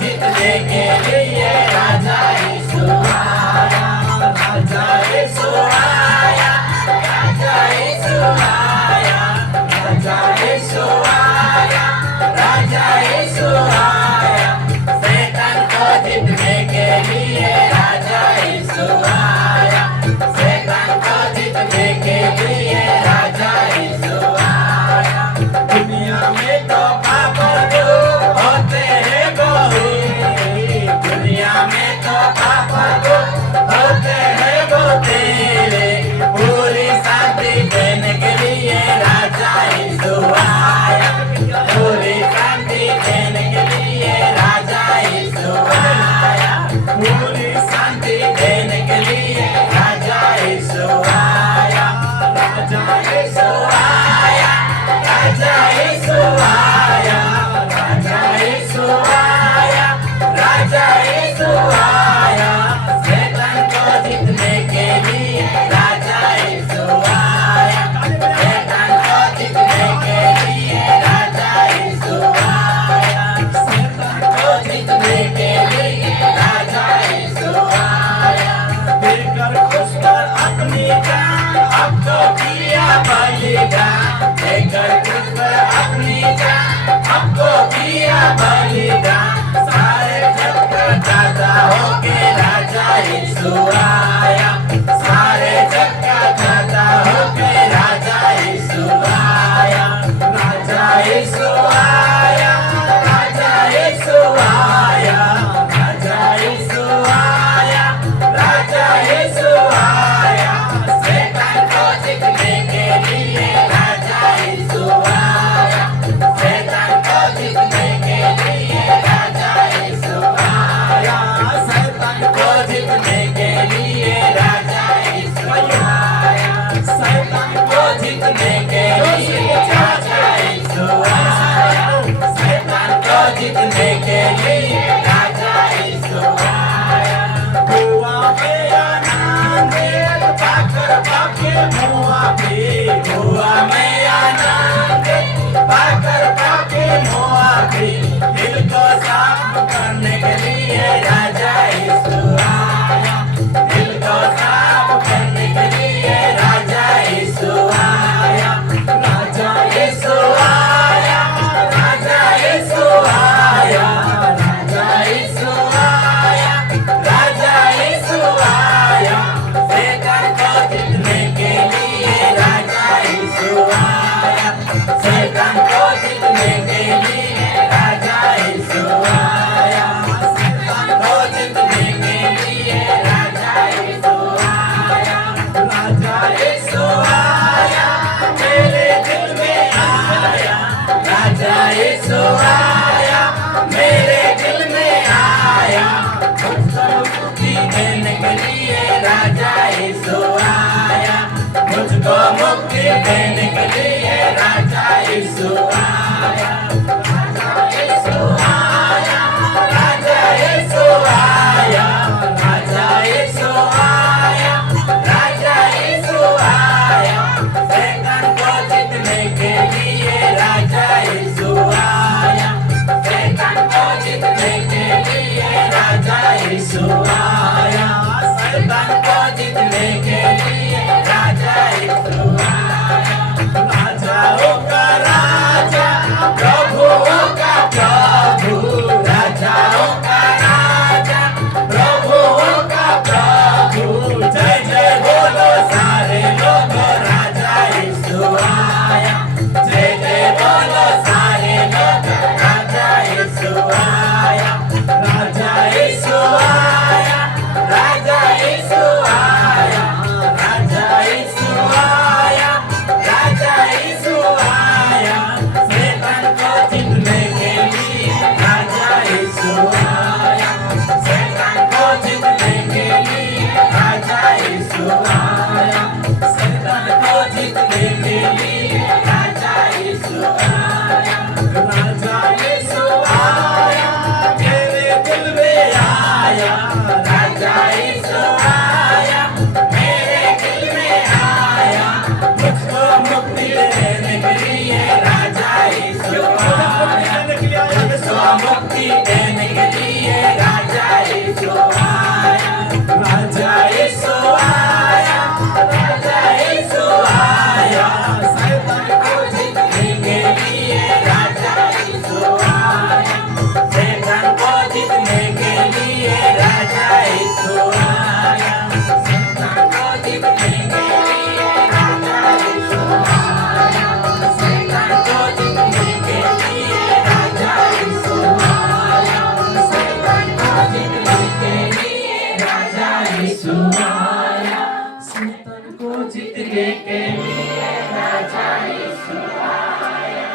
जीतने के लिए राजा यीशु आया, राजा यीशु आया, राजा यीशु आया, राजा यीशु आया, राजा यीशु आया। शैतान को जीतने के लिए राजा यीशु आया, शैतान को जीतने के लिए राजा यीशु आया। दुनिया में तो पाप होते हैं बहुत, दुनिया में तो पाप होते हैं बहुत तेरे, पूरी शांति देने के लिए राजा यीशु आया, पूरी शांति देने के लिए राजा यीशु आया, पूरी शांति देने के लिए राजा यीशु आया, राजा यीशु आया, राजा यीशु आया, राजा यीशु आया, राजा यीशु आया। शैतान को जीतने के लिए राजा यीशु आया, शैतान को जीतने के लिए राजा यीशु आया, शैतान को जीतने के लिए राजा यीशु आया। देकर खुश कर अपनी जान, अब तो किया बलिदान, देकर खुश कर अपनी जान, अब तो किया बलिदान। सारे जग का दाता होके राजा यीशु आया, सारे जग का दाता होके राजा यीशु आया, राजा यीशु आया, राजा यीशु आया, राजा यीशु आया, राजा यीशु आया। शैतान को जीतने के लिए राजा यीशु आया, शैतान को जीतने के लिए राजा यीशु आया, शैतान को जीतने के लिए राजा यीशु आया, शैतान को जीतने के लिए राजा यीशु आया, शैतान को जीतने के लिए राजा यीशु आया। हुआ मेरा नाम देव पाकर पाके मुआ भी, हुआ मेरा नाम देव पाकर पाके मुआ भी। दिल को साफ करने के लिए राजा यीशु आया, दिल को साफ करने के लिए राजा यीशु आया, राजा यीशु आया, राजा यीशु आया, राजा यीशु आया, राजा यीशु आया। शैतान को जीतने के लिए राजा यीशु आया, शैतान को जीतने के लिए राजा यीशु आया, शैतान को जीतने के लिए राजा यीशु आया, राजा यीशु आया, मेरे दिल में आया, राजा यीशु आया, मेरे दिल में आया। मुझको मुक्ति देने के लिए राजा यीशु आया, मुझको मुक्ति देने के लिए राजा यीशु आया, राजा यीशु आया, राजा यीशु आया, राजा यीशु आया, राजा यीशु आया। शैतान को जीतने के लिए राजा यीशु आया, शैतान को जीतने के लिए राजा यीशु आया, शैतान को जीतने के लिए राजा यीशु आया। राजाओं का राजा, प्रभुओं का प्रभु, राजाओं का राजा, प्रभुओं का प्रभु। जय जय बोलो सारे लोग, राजा यीशु आया, जय जय बोलो सारे लोग, राजा यीशु आया, राजा यीशु आया, राजा यीशु आया, राजा यीशु आया, राजा यीशु आया। शैतान को जीतने के लिए राजा यीशु आया, शैतान को जीतने के लिए राजा यीशु आया, शैतान को जीतने के लिए राजा यीशु आया, राजा यीशु आया, मेरे दिल में आया, राजा यीशु आया, मेरे दिल में आया। मुझको मुक्ति देने के लिए राजा यीशु आया, मुझको मुक्ति देने के लिए यीशु आया।